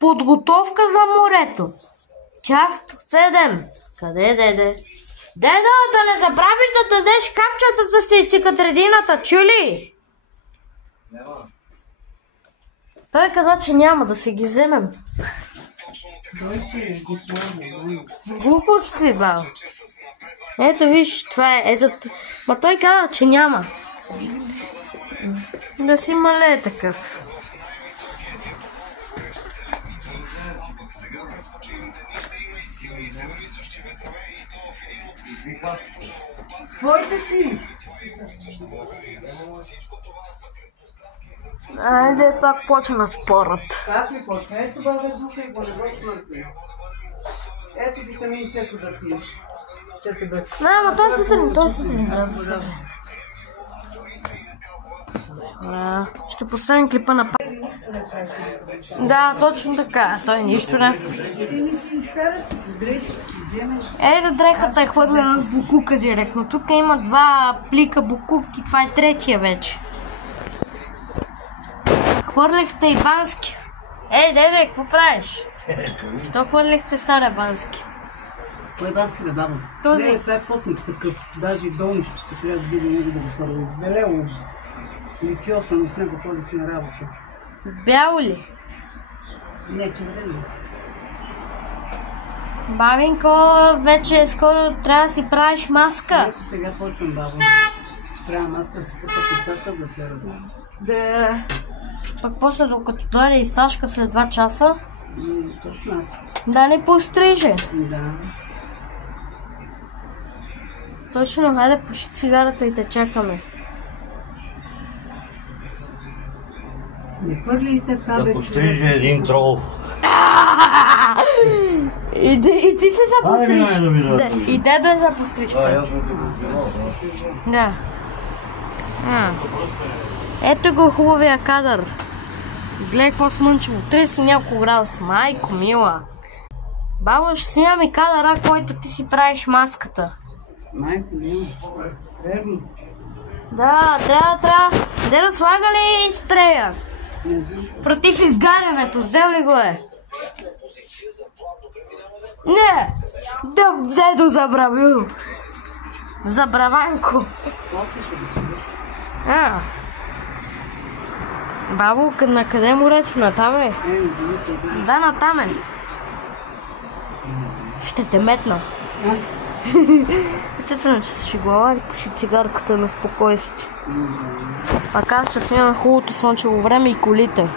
Подготовка за морето. Част 7. Къде е деде? Дедо, да не забравиш да дадеш капчетата си и цикатредината, чули? Няма. Той каза, че няма да си ги вземем. Глупост си, бал. Ето виж, това е. Ето... Ма той каза, че няма. Да си мале такъв. Твоите си! Айде, пак почна спорът. Как ли почна? Ето баба, слушай го, не го смърти. Ето витамин С-то да пиеш. ЦТБ. Не, ама той сутрин, Добре, ще поставим клипа на пак. Да, точно така. Той нищо не. И не си изкараш, дрехата си вземеш. Да, дрехата е хвърлена в букука директно. Тук има 2 плика букуки, това е третия вече. Хвърлихте и бански. Деде, какво правиш? Що хвърлихте стария бански? Кой бански бе, баба? Този. Не, това е потник такъв. Даже и долничко ще трябва да биде него да го хвърли. Белело. Или кьосан, с него ходих на работа. Бяло ли? Не, червено. Бабинко, вече скоро трябва да си правиш маска. Ето сега почвам, баба. Правя маска да си къпа косата да се раза. Да. Пък после, докато дойде и Сашка след 2 часа, Точно аз. да не постриже. Да. Точно, хайде пуши цигарата и те чакаме. Не хвърли ли така, Да бе, постриже един трол. И ти се запостриш. И дедо е за пострижка. Да. Ето го хубавия кадър. Гледай какво слънчево. 30 няколко градуса. Майко мила. Баба, ще снимам и кадъра, който ти си правиш маската. Майко мила. Верно. Да, трябва. Де да слага ли спрея? Против изгарянето. Взел ли го е? Не! Дедо забравил. Забраванко. Бабо, на къде морето? Натам е? Да, натам е. Ще те метна. Естествено, че се шегува и пуши цигарката на спокойствие. Пак аз ще снимам хубавото слънчево време и колите.